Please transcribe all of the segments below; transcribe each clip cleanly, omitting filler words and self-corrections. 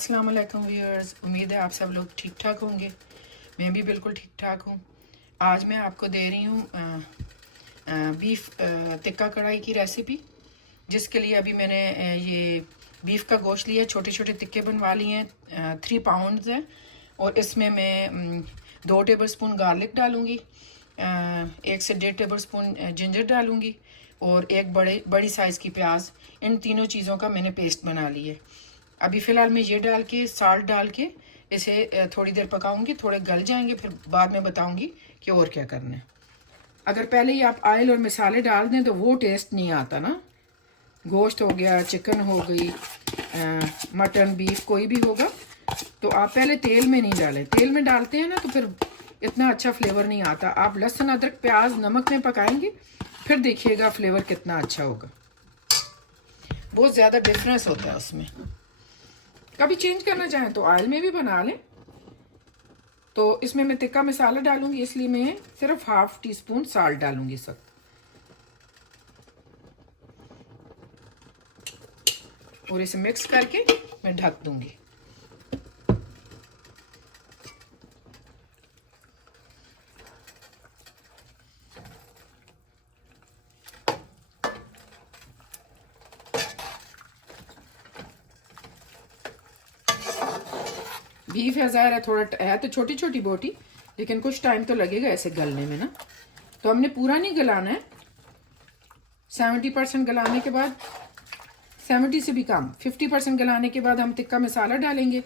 अस्सलाम वालेकुम व्यूअर्स, उम्मीद है आप सब लोग ठीक ठाक होंगे। मैं भी बिल्कुल ठीक ठाक हूँ। आज मैं आपको दे रही हूँ बीफ टिक्का कढ़ाई की रेसिपी, जिसके लिए अभी मैंने ये बीफ का गोश्त लिया, छोटे छोटे टिक्के बनवा लिए हैं। 3 पाउंड्स हैं और इसमें मैं 2 टेबल स्पून गार्लिक डालूँगी, 1 से 1.5 टेबल स्पून जिंजर डालूँगी और एक बड़ी साइज़ की प्याज। इन तीनों चीज़ों का मैंने पेस्ट बना लिया है। अभी फ़िलहाल मैं ये डाल के साल्ट डाल के इसे थोड़ी देर पकाऊंगी, थोड़े गल जाएंगे, फिर बाद में बताऊंगी कि और क्या करना है। अगर पहले ही आप ऑयल और मसाले डाल दें तो वो टेस्ट नहीं आता ना। गोश्त हो गया, चिकन हो गई, मटन बीफ कोई भी होगा, तो आप पहले तेल में नहीं डालें। तेल में डालते हैं ना तो फिर इतना अच्छा फ्लेवर नहीं आता। आप लहसुन अदरक प्याज नमक में पकाएंगे, फिर देखिएगा फ्लेवर कितना अच्छा होगा। बहुत ज़्यादा डिफरेंस होता है उसमें। कभी चेंज करना चाहें तो ऑयल में भी बना लें। तो इसमें मैं टिक्का मसाला डालूंगी, इसलिए मैं सिर्फ 1/2 टीस्पून साल्ट डालूंगी सब। और इसे मिक्स करके मैं ढक दूंगी। बीफ है, ज़ाहिर है थोड़ा है तो छोटी छोटी बोटी, लेकिन कुछ टाइम तो लगेगा ऐसे गलने में ना। तो हमने पूरा नहीं गलाना है। 70% गलाने के बाद, 70 से भी कम, 50% गलाने के बाद हम टिक्का मसाला डालेंगे।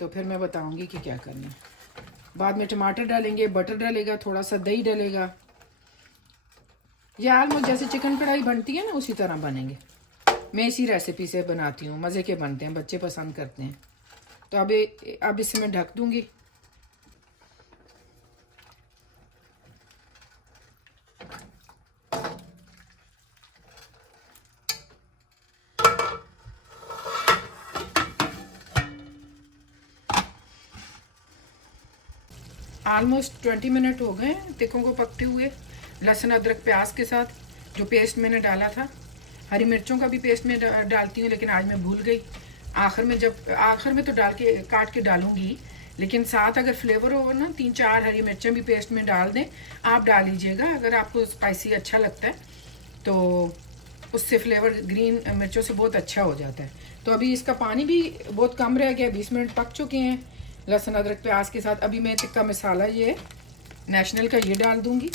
तो फिर मैं बताऊंगी कि क्या करना है। बाद में टमाटर डालेंगे, बटर डालेगा, थोड़ा सा दही डालेगा। ये आलमोस्ट जैसे चिकन कढ़ाई बनती है ना, उसी तरह बनेंगे। मैं इसी रेसिपी से बनाती हूँ, मज़े के बनते हैं, बच्चे पसंद करते हैं। तो अब इसे मैं ढक दूंगी। ऑलमोस्ट 20 मिनट हो गए टिक्कों को पकते हुए, लहसुन अदरक प्याज के साथ। जो पेस्ट मैंने डाला था, हरी मिर्चों का भी पेस्ट में डालती हूँ, लेकिन आज मैं भूल गई। आखिर में तो डाल के काट के डालूंगी, लेकिन साथ अगर फ्लेवर हो ना, 3-4 हरी मिर्चें भी पेस्ट में डाल दें, आप डाल लीजिएगा। अगर आपको स्पाइसी अच्छा लगता है तो उससे फ्लेवर ग्रीन मिर्चों से बहुत अच्छा हो जाता है। तो अभी इसका पानी भी बहुत कम रह गया, 20 मिनट पक चुके हैं लहसुन अदरक प्याज के साथ। अभी मैं टिक्का मसाला ये नेशनल का ये डाल दूंगी।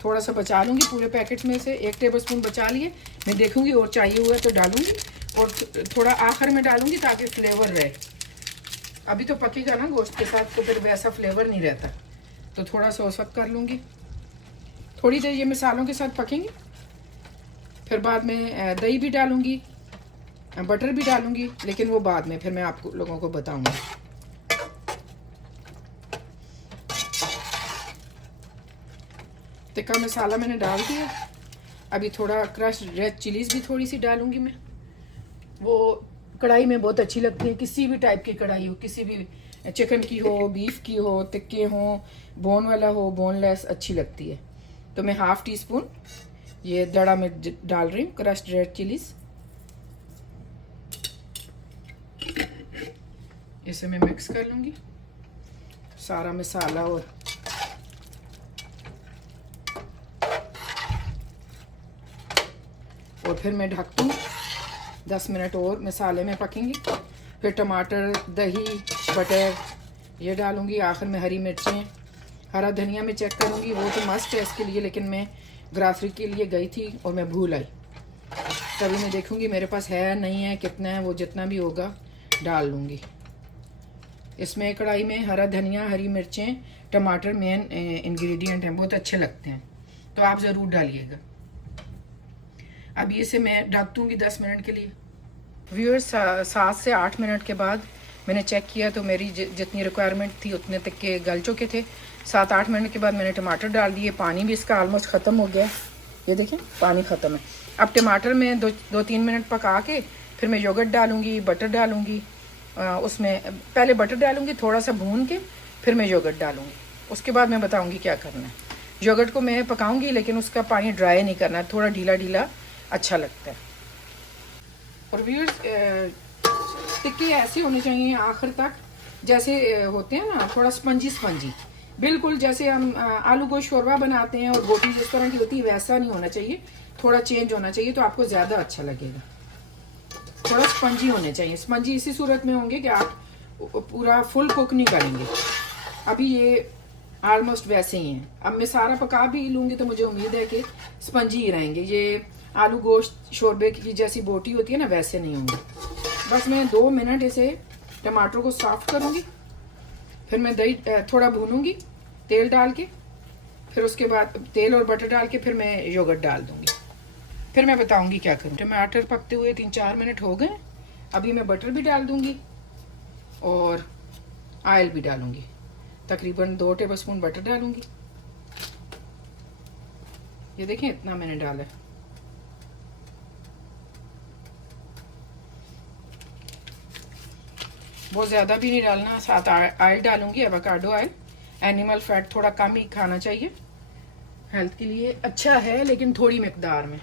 थोड़ा सा बचा लूँगी पूरे पैकेट में से, 1 टेबल स्पून बचा लिए। मैं देखूँगी और चाहिए हुआ तो डालूँगी, और थोड़ा आखिर में डालूँगी ताकि फ्लेवर रहे। अभी तो पकेगा ना गोश्त के साथ, तो फिर वैसा फ्लेवर नहीं रहता। तो थोड़ा सा उस वक्त कर लूँगी। थोड़ी देर ये मसालों के साथ पकेंगे, फिर बाद में दही भी डालूँगी, बटर भी डालूँगी, लेकिन वो बाद में फिर मैं आप लोगों को बताऊँगी। टिक्का मसाला मैंने डाल दिया। अभी थोड़ा क्रश रेड चिलीज भी थोड़ी सी डालूंगी मैं। वो कढ़ाई में बहुत अच्छी लगती है, किसी भी टाइप की कढ़ाई हो, किसी भी चिकन की हो, बीफ की हो, टिक्के हो, बोन वाला हो, बोनलेस, अच्छी लगती है। तो मैं 1/2 टीस्पून ये दड़ा में डाल रही हूँ क्रश्ड रेड चिलीज। इसे मैं मिक्स कर लूँगी सारा मसाला, और फिर मैं ढक दूँ। 10 मिनट और मसाले में पकेंगे। फिर टमाटर, दही, बटर ये डालूँगी। आखिर में हरी मिर्चें, हरा धनिया में चेक करूँगी, वो तो मस्ट है इसके लिए, लेकिन मैं ग्रासरी के लिए गई थी और मैं भूल आई। तभी मैं देखूँगी मेरे पास है नहीं है, कितना है, वो जितना भी होगा डाल लूँगी। इसमें कढ़ाई में हरा धनिया, हरी मिर्चें, टमाटर मेन इंग्रेडिएंट हैं, बहुत अच्छे लगते हैं, तो आप ज़रूर डालिएगा। अभी इसे मैं ढक दूँगी 10 मिनट के लिए। व्यूअर्स, 7 से 8 मिनट के बाद मैंने चेक किया तो मेरी जितनी रिक्वायरमेंट थी उतने तक के गल चुके थे। 7-8 मिनट के बाद मैंने टमाटर डाल दिए। पानी भी इसका ऑलमोस्ट ख़त्म हो गया, ये देखें पानी ख़त्म है। अब टमाटर में 2-3 मिनट पका के फिर मैं योगर्ट डालूँगी, बटर डालूँगी। उसमें पहले बटर डालूँगी, थोड़ा सा भून के फिर मैं योगर्ट डालूँगी। उसके बाद मैं बताऊँगी क्या करना है। योगर्ट को मैं पकाऊँगी, लेकिन उसका पानी ड्राई नहीं करना है, थोड़ा ढीला ढीला अच्छा लगता है। और व्यूअर्स टिक्के ऐसे होने चाहिए आखिर तक जैसे होते हैं ना, थोड़ा स्पंजी स्पंजी, बिल्कुल जैसे हम आलू गोश्त शोरबा बनाते हैं और बोटी जिस तरह की होती है वैसा नहीं होना चाहिए, थोड़ा चेंज होना चाहिए तो आपको ज़्यादा अच्छा लगेगा। थोड़ा स्पंजी होने चाहिए। स्पंजी इसी सूरत में होंगे कि आप पूरा फुल कुक नहीं करेंगे। अभी ये ऑलमोस्ट वैसे ही हैं। अब मैं सारा पका भी लूँगी तो मुझे उम्मीद है कि स्पंजी ही रहेंगे। ये आलू गोश्त शोरबे की जैसी बोटी होती है ना, वैसे नहीं होंगे। बस मैं 2 मिनट इसे टमाटर को सॉफ्ट करूँगी, फिर मैं दही थोड़ा भूनूंगी तेल डाल के, फिर उसके बाद तेल और बटर डाल के फिर मैं योगर्ट डाल दूँगी। फिर मैं बताऊँगी क्या करूँ। टमाटर पकते हुए 3-4 मिनट हो गए। अभी मैं बटर भी डाल दूँगी और ऑयल भी डालूँगी। तकरीबन 2 टेबलस्पून बटर डालूँगी। ये देखें इतना मैंने डाला है। बहुत ज़्यादा भी नहीं डालना। साथ ऑयल डालूँगी, एवोकाडो ऑयल। एनिमल फैट थोड़ा कम ही खाना चाहिए, हेल्थ के लिए अच्छा है लेकिन थोड़ी मिकदार में।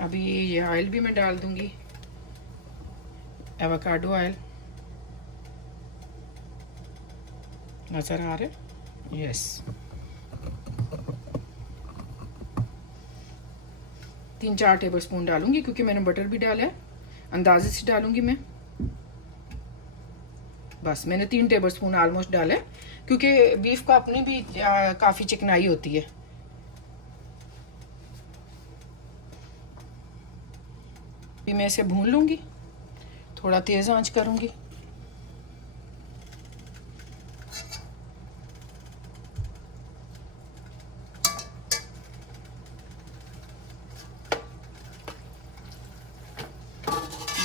अभी ये ऑयल भी मैं डाल दूँगी, एवोकाडो ऑयल। नज़र आ रहे? यस। 3-4 टेबलस्पून डालूंगी क्योंकि मैंने बटर भी डाला है। अंदाजे से डालूंगी मैं। बस मैंने 3 टेबलस्पून ऑलमोस्ट डाला है क्योंकि बीफ को अपनी भी काफ़ी चिकनाई होती है। भी मैं इसे भून लूँगी, थोड़ा तेज़ आंच करूँगी।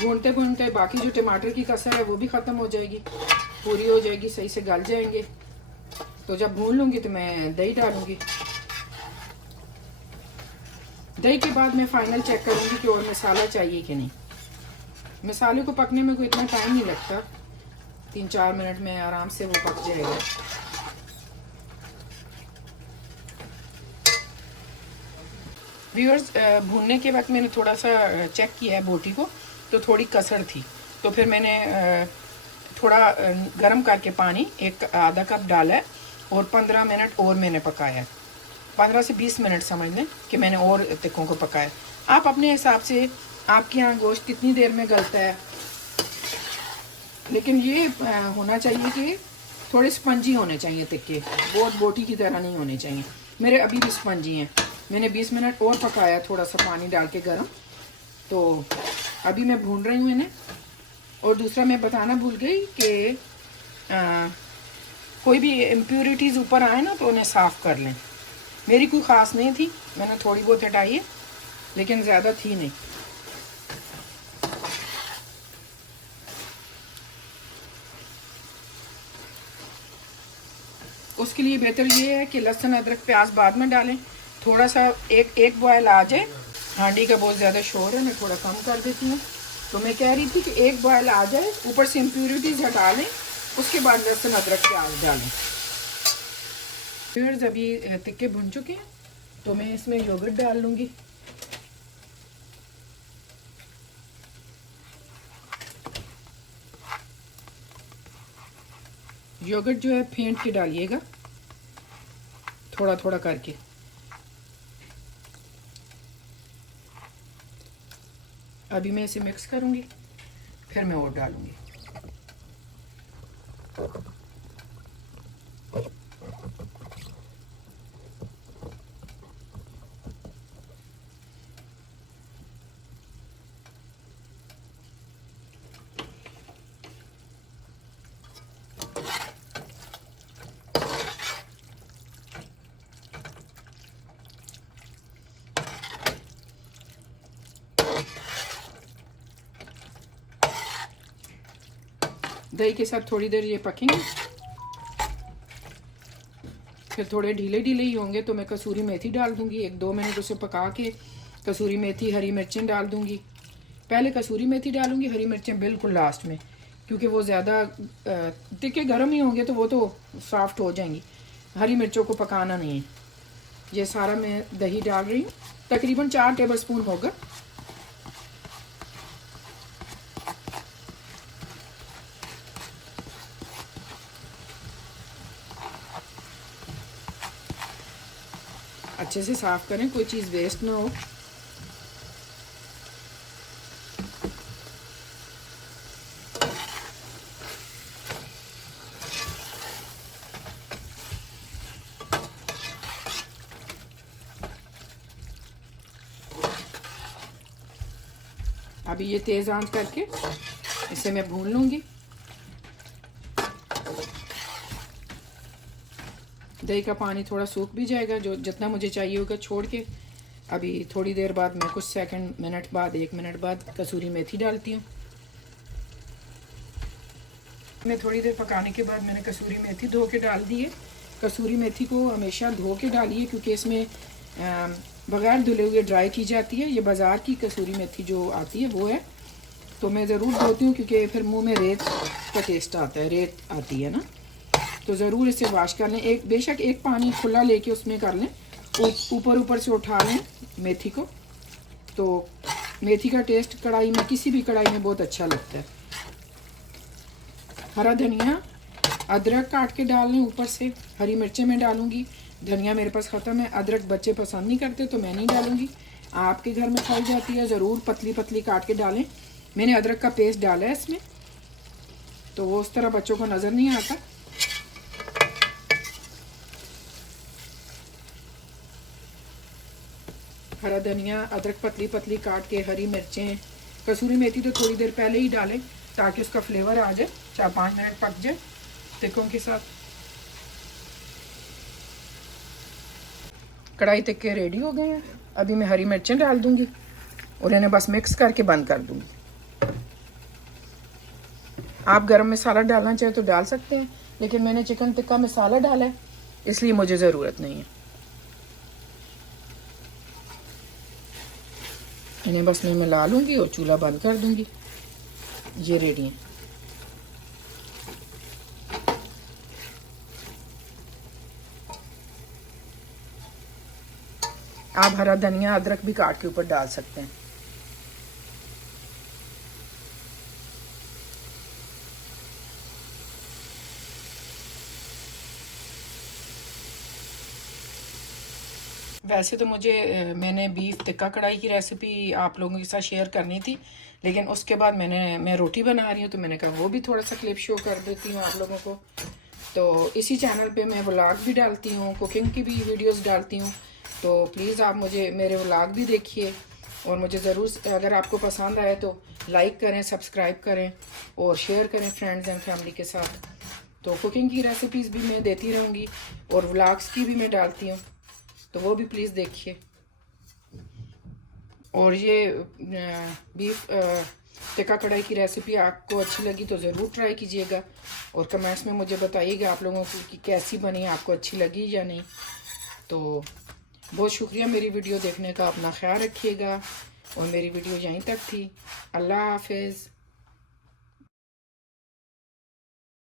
भूनते भूनते बाकी जो टमाटर की कसर है वो भी ख़त्म हो जाएगी, पूरी हो जाएगी, सही से गल जाएंगे। तो जब भून लूँगी तो मैं दही डालूँगी। दही के बाद मैं फाइनल चेक करूँगी कि और मसाला चाहिए कि नहीं। मसाले को पकने में कोई इतना टाइम नहीं लगता, 3-4 मिनट में आराम से वो पक जाएगा। व्यूअर्स, भूनने के वक्त मैंने थोड़ा सा चेक किया है बोटी को, तो थोड़ी कसर थी, तो फिर मैंने थोड़ा गर्म करके पानी एक आधा कप डाला है और 15 मिनट और मैंने पकाया। 15 से 20 मिनट समझ लें कि मैंने और टिक्कों को पकाया। आप अपने हिसाब से, आपके यहाँ गोश्त कितनी देर में गलता है, लेकिन ये होना चाहिए कि थोड़े स्पंजी होने चाहिए टिक्के, बहुत बोटी की तरह नहीं होने चाहिए। मेरे अभी भी स्पंजी हैं। मैंने 20 मिनट और पकाया थोड़ा सा पानी डाल के गर्म, तो अभी मैं भून रही हूँ इन्हें। और दूसरा मैं बताना भूल गई कि कोई भी इम्प्योरिटीज़ ऊपर आए ना तो उन्हें साफ़ कर लें। मेरी कोई ख़ास नहीं थी, मैंने थोड़ी बहुत हटाई है, लेकिन ज़्यादा थी नहीं। उसके लिए बेहतर ये है कि लहसुन अदरक प्याज बाद में डालें। थोड़ा सा एक बॉयल आ जाए। हांडी का बहुत ज़्यादा शोर है, मैं थोड़ा कम कर देती हूँ। तो मैं कह रही थी कि एक बॉयल आ जाए, ऊपर से इम्प्योरिटीज़ हटा लें, उसके बाद लहसुन अदरक प्याज डालें। फिर जब ये टिक्के भुन चुके हैं तो मैं इसमें योगर्ट डाल लूँगी। योगर्ट जो है फेंट के डालिएगा, थोड़ा थोड़ा करके। अभी मैं इसे मिक्स करूँगी, फिर मैं और डालूँगी। दही के साथ थोड़ी देर ये पकेंगे, फिर थोड़े ढीले ढीले ही होंगे तो मैं कसूरी मेथी डाल दूंगी। 1-2 मिनट उसे पका के कसूरी मेथी, हरी मिर्चें डाल दूंगी। पहले कसूरी मेथी डालूंगी, हरी मिर्चें बिल्कुल लास्ट में, क्योंकि वो ज़्यादा टिक्के गर्म ही होंगे तो वो तो सॉफ्ट हो जाएंगी। हरी मिर्चों को पकाना नहीं है। ये सारा मैं दही डाल रही हूँ, तकरीबन 4 टेबलस्पून होगा। अच्छे से साफ करें, कोई चीज़ वेस्ट ना हो। अभी ये तेज़ आंच करके इसे मैं भून लूँगी। दही का पानी थोड़ा सूख भी जाएगा, जो जितना मुझे चाहिए होगा छोड़ के। अभी थोड़ी देर बाद मैं कुछ मिनट बाद 1 मिनट बाद कसूरी मेथी डालती हूँ। मैं थोड़ी देर पकाने के बाद मैंने कसूरी मेथी धो के डाल दी है। कसूरी मेथी को हमेशा धो के डालिए, क्योंकि इसमें बग़ैर धुले हुए ड्राई की जाती है। ये बाज़ार की कसूरी मेथी जो आती है वो है, तो मैं ज़रूर धोती हूँ, क्योंकि फिर मुंह में रेत का टेस्ट आता है, रेत आती है ना। तो ज़रूर इसे वॉश कर लें। बेशक एक पानी खुला लेके उसमें कर लें, ऊपर से उठा लें मेथी को। तो मेथी का टेस्ट कढ़ाई में, किसी भी कढ़ाई में बहुत अच्छा लगता है। हरा धनिया, अदरक काट के डाल लें ऊपर से। हरी मिर्चें मैं डालूँगी, धनिया मेरे पास ख़त्म है। अदरक बच्चे पसंद नहीं करते तो मैं नहीं डालूँगी, आपके घर में खाई जाती है। ज़रूर पतली पतली काट के डालें। मैंने अदरक का पेस्ट डाला है इसमें, तो वो उस तरह बच्चों को नज़र नहीं आता। हरा धनिया, अदरक पतली पतली काट के, हरी मिर्चें, कसूरी मेथी तो थोड़ी देर पहले ही डालें ताकि उसका फ्लेवर आ जाए, 4-5 मिनट पक जाए टिक्कों के साथ। कढ़ाई टिक्के रेडी हो गए हैं। अभी मैं हरी मिर्चें डाल दूंगी और इन्हें बस मिक्स करके बंद कर दूंगी। आप गरम मसाला डालना चाहे तो डाल सकते हैं, लेकिन मैंने चिकन टिक्का मसाला डाला है, इसलिए मुझे ज़रूरत नहीं है। इन्हें बस मैं मिला लूँगी और चूल्हा बंद कर दूँगी। ये रेडी है। आप हरा धनिया, अदरक भी काट के ऊपर डाल सकते हैं। वैसे तो मैंने बीफ टिक्का कढ़ाई की रेसिपी आप लोगों के साथ शेयर करनी थी, लेकिन उसके बाद मैं रोटी बना रही हूँ, तो मैंने कहा वो भी थोड़ा सा क्लिप शो कर देती हूँ आप लोगों को। तो इसी चैनल पे मैं व्लॉग भी डालती हूँ, कुकिंग की भी वीडियोस डालती हूँ। तो प्लीज़ आप मेरे व्लॉग भी देखिए, और मुझे ज़रूर, अगर आपको पसंद आए तो लाइक करें, सब्सक्राइब करें और शेयर करें फ्रेंड्स एंड फैमिली के साथ। तो कुकिंग की रेसिपीज़ भी मैं देती रहूँगी और व्लॉग्स की भी मैं डालती हूँ, तो वो भी प्लीज़ देखिए। और ये बीफ टिक्का कढ़ाई की रेसिपी आपको अच्छी लगी तो ज़रूर ट्राई कीजिएगा, और कमेंट्स में मुझे बताइएगा आप लोगों को कि कैसी बनी, आपको अच्छी लगी या नहीं। तो बहुत शुक्रिया मेरी वीडियो देखने का। अपना ख्याल रखिएगा, और मेरी वीडियो यहीं तक थी। अल्लाह हाफिज़।